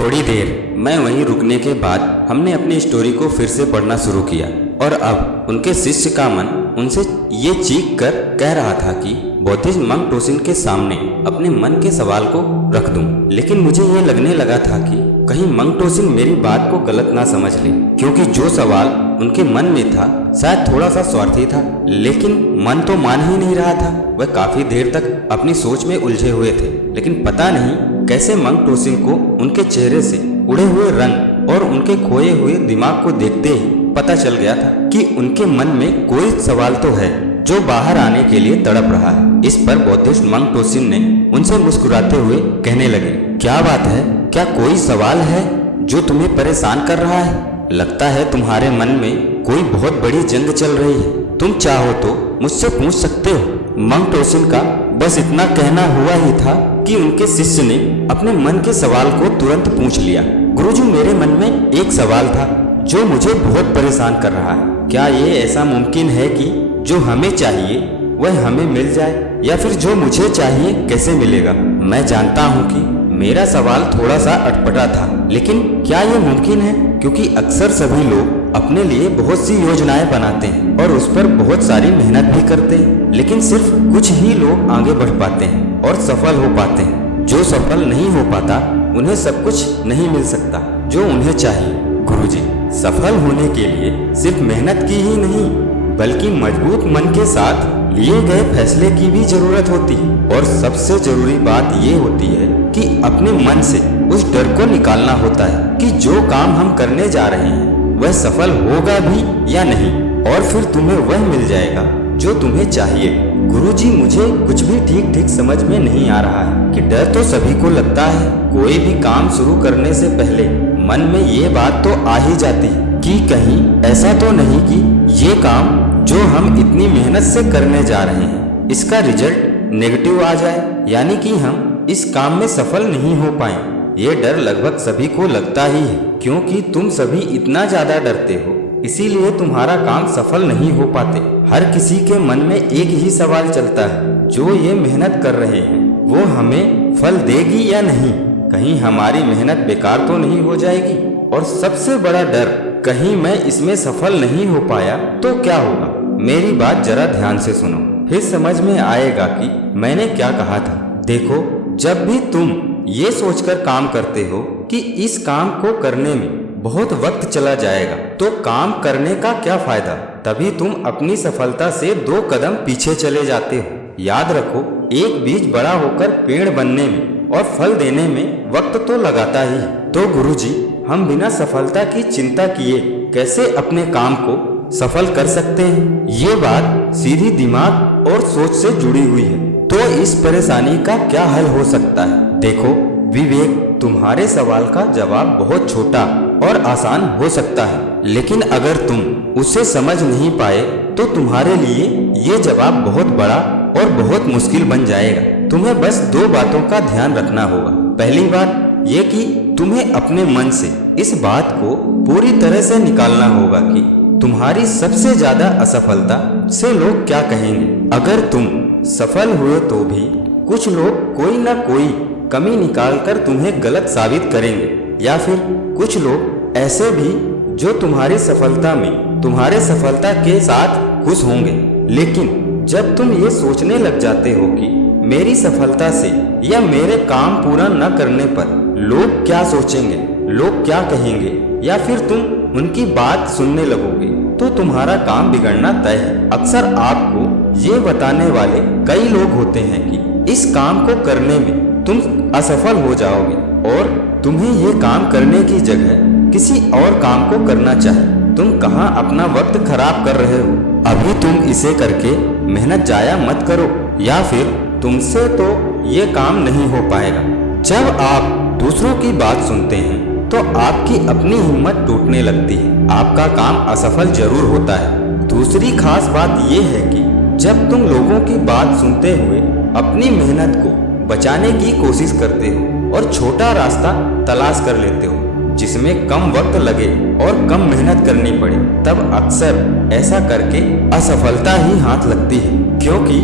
थोड़ी देर मैं वहीं रुकने के बाद हमने अपनी स्टोरी को फिर से पढ़ना शुरू किया और अब उनके शिष्य का मन उनसे ये चीख कर कह रहा था कि बौद्धिस्ट मंक टोसिन के सामने अपने मन के सवाल को रख दूं। लेकिन मुझे ये लगने लगा था कि कहीं मंक टोसिन मेरी बात को गलत ना समझ ले, क्योंकि जो सवाल उनके मन में था शायद थोड़ा सा स्वार्थी था, लेकिन मन तो मान ही नहीं रहा था। वह काफी देर तक अपनी सोच में उलझे हुए थे, लेकिन पता नहीं कैसे मंक टोसिन को उनके चेहरे से उड़े हुए रंग और उनके खोए हुए दिमाग को देखते ही पता चल गया था कि उनके मन में कोई सवाल तो है जो बाहर आने के लिए तड़प रहा है। इस पर बौद्धिस्ट मंक टोसिन ने उनसे मुस्कुराते हुए कहने लगे, क्या बात है, क्या कोई सवाल है जो तुम्हें परेशान कर रहा है? लगता है तुम्हारे मन में कोई बहुत बड़ी जंग चल रही है। तुम चाहो तो मुझसे पूछ सकते हो। मंक टोसिन का बस इतना कहना हुआ ही था कि उनके शिष्य ने अपने मन के सवाल को तुरंत पूछ लिया। गुरुजी, मेरे मन में एक सवाल था जो मुझे बहुत परेशान कर रहा है। क्या ये ऐसा मुमकिन है कि जो हमें चाहिए वह हमें मिल जाए, या फिर जो मुझे चाहिए कैसे मिलेगा? मैं जानता हूँ कि मेरा सवाल थोड़ा सा अटपटा था, लेकिन क्या ये मुमकिन है? क्योंकि अक्सर सभी लोग अपने लिए बहुत सी योजनाएं बनाते हैं और उस पर बहुत सारी मेहनत भी करते हैं, लेकिन सिर्फ कुछ ही लोग आगे बढ़ पाते हैं और सफल हो पाते हैं। जो सफल नहीं हो पाता उन्हें सब कुछ नहीं मिल सकता जो उन्हें चाहिए। गुरुजी, सफल होने के लिए सिर्फ मेहनत की ही नहीं बल्कि मजबूत मन के साथ लिए गए फैसले की भी जरूरत होती है, और सबसे जरूरी बात ये होती है कि अपने मन से उस डर को निकालना होता है कि जो काम हम करने जा रहे हैं वह सफल होगा भी या नहीं, और फिर तुम्हें वह मिल जाएगा जो तुम्हें चाहिए। गुरुजी, मुझे कुछ भी ठीक ठीक समझ में नहीं आ रहा है कि डर तो सभी को लगता है। कोई भी काम शुरू करने से पहले मन में ये बात तो आ ही जाती है कि कहीं ऐसा तो नहीं कि ये काम जो हम इतनी मेहनत से करने जा रहे हैं इसका रिजल्ट नेगेटिव आ जाए, यानी कि हम इस काम में सफल नहीं हो पाए। ये डर लगभग सभी को लगता ही है, क्योंकि तुम सभी इतना ज्यादा डरते हो, इसीलिए तुम्हारा काम सफल नहीं हो पाते। हर किसी के मन में एक ही सवाल चलता है, जो ये मेहनत कर रहे हैं वो हमें फल देगी या नहीं? कहीं हमारी मेहनत बेकार तो नहीं हो जाएगी? और सबसे बड़ा डर, कहीं मैं इसमें सफल नहीं हो पाया तो क्या होगा? मेरी बात जरा ध्यान से सुनो, फिर समझ में आएगा कि मैंने क्या कहा था। देखो, जब भी तुम ये सोचकर काम करते हो कि इस काम को करने में बहुत वक्त चला जाएगा तो काम करने का क्या फायदा, तभी तुम अपनी सफलता से 2 कदम पीछे चले जाते हो। याद रखो, एक बीज बड़ा होकर पेड़ बनने में और फल देने में वक्त तो लगाता ही। तो गुरुजी, हम बिना सफलता की चिंता किए कैसे अपने काम को सफल कर सकते हैं? ये बात सीधी दिमाग और सोच से जुड़ी हुई है। तो इस परेशानी का क्या हल हो सकता है? देखो विवेक, तुम्हारे सवाल का जवाब बहुत छोटा और आसान हो सकता है, लेकिन अगर तुम उसे समझ नहीं पाए तो तुम्हारे लिए ये जवाब बहुत बड़ा और बहुत मुश्किल बन जाएगा। तुम्हें बस 2 बातों का ध्यान रखना होगा। पहली बात ये कि तुम्हें अपने मन से इस बात को पूरी तरह से निकालना होगा कि तुम्हारी सबसे ज्यादा असफलता से लोग क्या कहेंगे। अगर तुम सफल हुए तो भी कुछ लोग कोई ना कोई कमी निकालकर तुम्हें गलत साबित करेंगे, या फिर कुछ लोग ऐसे भी जो तुम्हारी सफलता में तुम्हारे सफलता के साथ खुश होंगे। लेकिन जब तुम ये सोचने लग जाते हो कि मेरी सफलता से या मेरे काम पूरा न करने पर लोग क्या सोचेंगे, लोग क्या कहेंगे, या फिर तुम उनकी बात सुनने लगोगे, तो तुम्हारा काम बिगड़ना तय है। अक्सर आपको ये बताने वाले कई लोग होते हैं कि इस काम को करने में तुम असफल हो जाओगे और तुम्हें ये काम करने की जगह किसी और काम को करना चाहिए। तुम कहाँ अपना वक्त खराब कर रहे हो? अभी तुम इसे करके मेहनत जाया मत करो, या फिर तुमसे तो ये काम नहीं हो पाएगा। जब आप दूसरों की बात सुनते हैं तो आपकी अपनी हिम्मत टूटने लगती है, आपका काम असफल जरूर होता है। दूसरी खास बात यह है कि जब तुम लोगों की बात सुनते हुए अपनी मेहनत को बचाने की कोशिश करते हो और छोटा रास्ता तलाश कर लेते हो जिसमें कम वक्त लगे और कम मेहनत करनी पड़े, तब अक्सर ऐसा करके असफलता ही हाथ लगती है, क्योंकि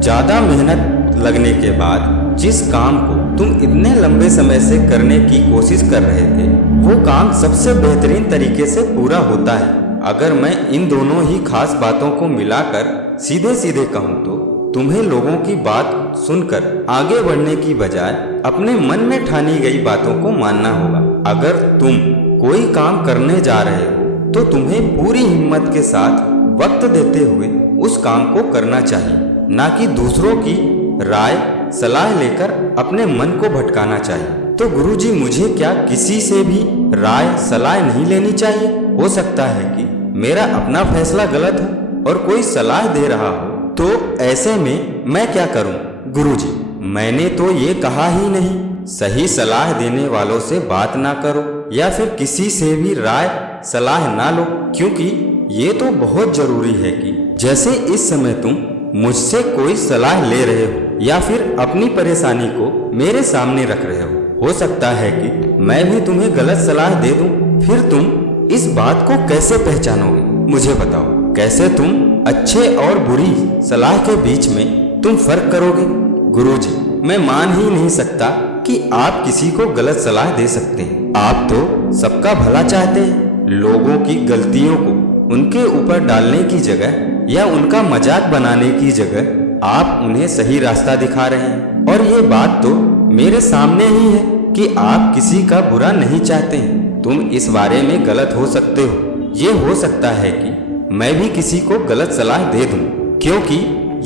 ज्यादा मेहनत लगने के बाद जिस काम को तुम इतने लंबे समय से करने की कोशिश कर रहे थे वो काम सबसे बेहतरीन तरीके से पूरा होता है। अगर मैं इन दोनों ही खास बातों को मिलाकर सीधे सीधे कहूँ तो तुम्हें लोगों की बात सुनकर आगे बढ़ने की बजाय अपने मन में ठानी गई बातों को मानना होगा। अगर तुम कोई काम करने जा रहे हो तो तुम्हें पूरी हिम्मत के साथ वक्त देते हुए उस काम को करना चाहिए, ना कि दूसरों की राय सलाह लेकर अपने मन को भटकाना चाहिए। तो गुरुजी, मुझे क्या किसी से भी राय सलाह नहीं लेनी चाहिए? हो सकता है कि मेरा अपना फैसला गलत हो और कोई सलाह दे रहा हो, तो ऐसे में मैं क्या करूं? गुरुजी, मैंने तो ये कहा ही नहीं। सही सलाह देने वालों से बात ना करो या फिर किसी से भी राय सलाह ना लो, क्योंकि ये तो बहुत जरूरी है कि जैसे इस समय तुम मुझसे कोई सलाह ले रहे हो या फिर अपनी परेशानी को मेरे सामने रख रहे हो सकता है कि मैं भी तुम्हें गलत सलाह दे दूं। फिर तुम इस बात को कैसे पहचानोगे? मुझे बताओ, कैसे तुम अच्छे और बुरी सलाह के बीच में तुम फर्क करोगे? गुरुजी, मैं मान ही नहीं सकता कि आप किसी को गलत सलाह दे सकते हैं। आप तो सबका भला चाहते हैं। लोगों की गलतियों को उनके ऊपर डालने की जगह या उनका मजाक बनाने की जगह आप उन्हें सही रास्ता दिखा रहे हैं। और ये बात तो मेरे सामने ही है कि आप किसी का बुरा नहीं चाहते हैं। तुम इस बारे में गलत हो सकते हो। ये हो सकता है कि मैं भी किसी को गलत सलाह दे दूं, क्योंकि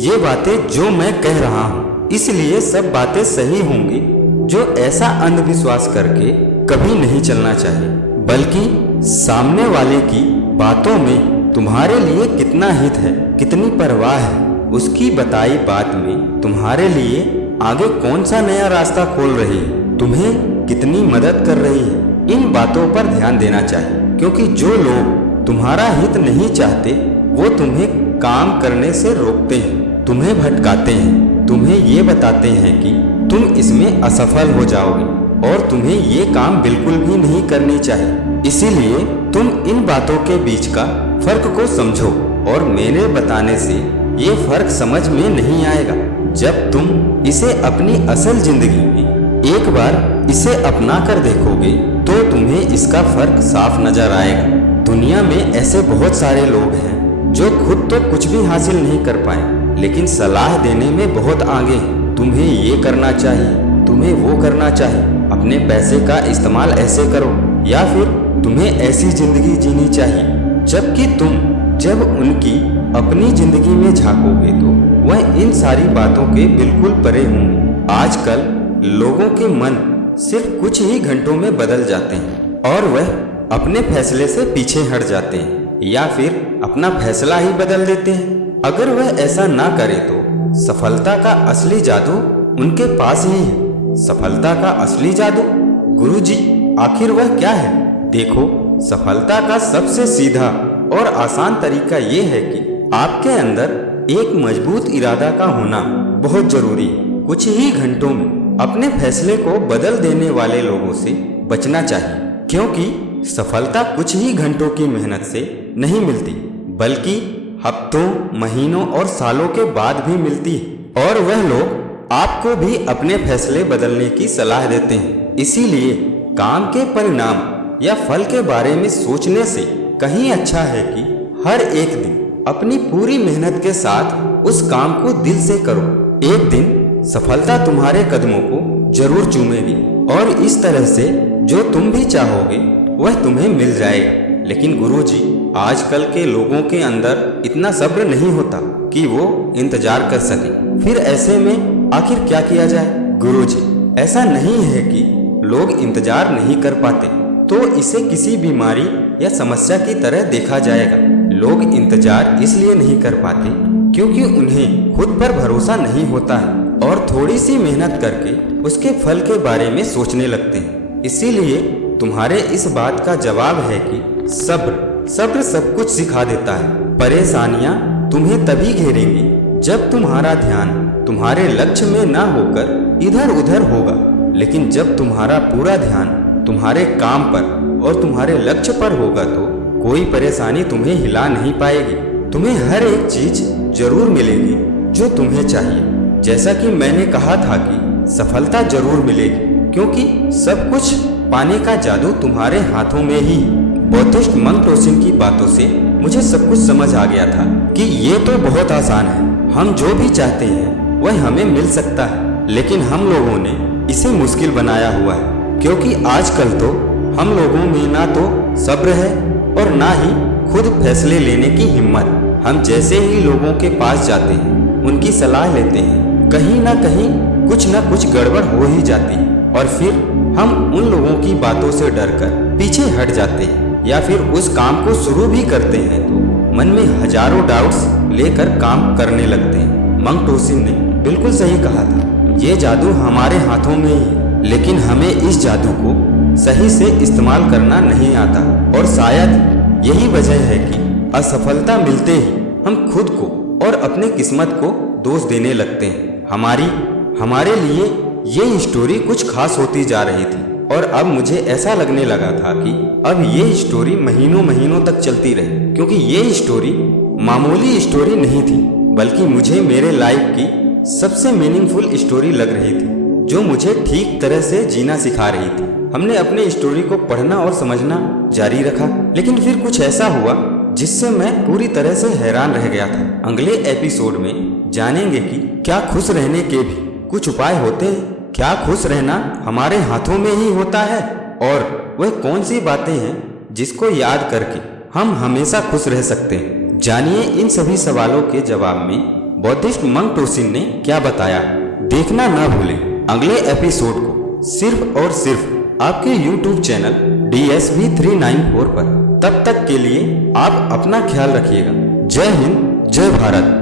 ये बातें जो मैं कह रहा हूँ इसलिए सब बातें सही होंगी, जो ऐसा अंधविश्वास करके कभी नहीं चलना चाहिए, बल्कि सामने वाले की बातों में तुम्हारे लिए कितना हित है, कितनी परवाह है, उसकी बताई बात में तुम्हारे लिए आगे कौन सा नया रास्ता खोल रही है, तुम्हें कितनी मदद कर रही है, इन बातों पर ध्यान देना चाहिए। क्योंकि जो लोग तुम्हारा हित नहीं चाहते वो तुम्हें काम करने से रोकते हैं, तुम्हें भटकाते हैं, तुम्हें ये बताते हैं कि तुम इसमें असफल हो जाओगे और तुम्हें ये काम बिल्कुल भी नहीं करनी चाहिए। इसीलिए तुम इन बातों के बीच का फर्क को समझो, और मेरे बताने से ये फर्क समझ में नहीं आएगा। जब तुम इसे अपनी असल जिंदगी में एक बार इसे अपना कर देखोगे तो तुम्हें इसका फर्क साफ नजर आएगा। दुनिया में ऐसे बहुत सारे लोग हैं जो खुद तो कुछ भी हासिल नहीं कर पाए, लेकिन सलाह देने में बहुत आगे हैं। तुम्हें ये करना चाहिए, तुम्हें वो करना चाहिए, अपने पैसे का इस्तेमाल ऐसे करो, या फिर तुम्हें ऐसी जिंदगी जीनी चाहिए। जबकि तुम जब उनकी अपनी जिंदगी में झांकोगे तो वह इन सारी बातों के बिल्कुल परे होंगे। आजकल लोगों के मन सिर्फ कुछ ही घंटों में बदल जाते हैं और वह अपने फैसले से पीछे हट जाते हैं या फिर अपना फैसला ही बदल देते हैं। अगर वह ऐसा ना करे तो सफलता का असली जादू उनके पास ही है। सफलता का असली जादू? गुरुजी, आखिर वह क्या है? देखो, सफलता का सबसे सीधा और आसान तरीका ये है कि आपके अंदर एक मजबूत इरादा का होना बहुत जरूरी है। कुछ ही घंटों में अपने फैसले को बदल देने वाले लोगों से बचना चाहिए, क्योंकि सफलता कुछ ही घंटों की मेहनत से नहीं मिलती, बल्कि हफ्तों, महीनों और सालों के बाद भी मिलती है। और वह लोग आपको भी अपने फैसले बदलने की सलाह देते हैं। इसीलिए काम के परिणाम या फल के बारे में सोचने से कहीं अच्छा है कि हर एक दिन अपनी पूरी मेहनत के साथ उस काम को दिल से करो। एक दिन सफलता तुम्हारे कदमों को जरूर चूमेगी और इस तरह से जो तुम भी चाहोगे वह तुम्हें मिल जाएगा। लेकिन गुरुजी, आजकल के लोगों के अंदर इतना सब्र नहीं होता कि वो इंतजार कर सके। फिर ऐसे में आखिर क्या किया जाए? गुरुजी, ऐसा नहीं है कि लोग इंतजार नहीं कर पाते तो इसे किसी बीमारी या समस्या की तरह देखा जाएगा। लोग इंतजार इसलिए नहीं कर पाते क्योंकि उन्हें खुद पर भरोसा नहीं होता है और थोड़ी सी मेहनत करके उसके फल के बारे में सोचने लगते हैं। इसीलिए तुम्हारे इस बात का जवाब है कि सब्र सब कुछ सिखा देता है। परेशानियां तुम्हें तभी घेरेंगी जब तुम्हारा ध्यान तुम्हारे लक्ष्य में ना होकर इधर उधर होगा। लेकिन जब तुम्हारा पूरा ध्यान तुम्हारे काम पर और तुम्हारे लक्ष्य पर होगा तो कोई परेशानी तुम्हें हिला नहीं पाएगी। तुम्हें हर एक चीज जरूर मिलेगी जो तुम्हें चाहिए। जैसा कि मैंने कहा था कि सफलता जरूर मिलेगी, क्योंकि सब कुछ पाने का जादू तुम्हारे हाथों में ही। बौद्धिस्ट मंक टोसिन की बातों से मुझे सब कुछ समझ आ गया था कि ये तो बहुत आसान है, हम जो भी चाहते हैं वह हमें मिल सकता है, लेकिन हम लोगों ने इसे मुश्किल बनाया हुआ है, क्योंकि आजकल तो हम लोगों में ना तो सब्र है और ना ही खुद फैसले लेने की हिम्मत। हम जैसे ही लोगों के पास जाते हैं, उनकी सलाह लेते हैं, कहीं ना कुछ गड़बड़ हो ही जाती है और फिर हम उन लोगों की बातों से डरकर पीछे हट जाते हैं या फिर उस काम को शुरू भी करते हैं तो मन में हजारों डाउट्स लेकर काम करने लगते हैं। मंक टोसिन ने बिल्कुल सही कहा था, ये जादू हमारे हाथों में ही है, लेकिन हमें इस जादू को सही से इस्तेमाल करना नहीं आता और शायद यही वजह है कि असफलता मिलते ही हम खुद को और अपने किस्मत को दोष देने लगते हैं। हमारे लिए ये स्टोरी कुछ खास होती जा रही थी और अब मुझे ऐसा लगने लगा था कि अब ये स्टोरी महीनों तक चलती रहे, क्योंकि ये स्टोरी मामूली स्टोरी नहीं थी, बल्कि मुझे मेरे लाइफ की सबसे मीनिंगफुल स्टोरी लग रही थी, जो मुझे ठीक तरह से जीना सिखा रही थी। हमने अपने स्टोरी को पढ़ना और समझना जारी रखा, लेकिन फिर कुछ ऐसा हुआ जिससे मैं पूरी तरह से हैरान रह गया था। अगले एपिसोड में जानेंगे कि क्या खुश रहने के भी कुछ उपाय होते हैं, क्या खुश रहना हमारे हाथों में ही होता है और वह कौन सी बातें हैं जिसको याद करके हम हमेशा खुश रह सकते हैं। जानिए इन सभी सवालों के जवाब में बौद्धिस्ट मंक टोसिन ने क्या बताया। देखना ना भूलें अगले एपिसोड को सिर्फ और सिर्फ आपके YouTube चैनल DSV 394 पर। तब तक के लिए आप अपना ख्याल रखिएगा। जय हिंद, जय भारत।